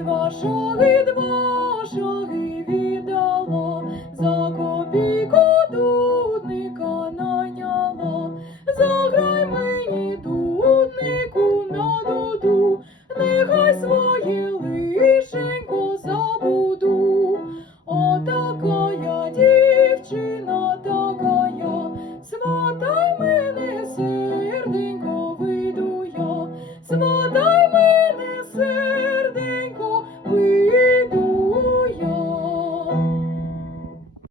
Два шаги, два шаги,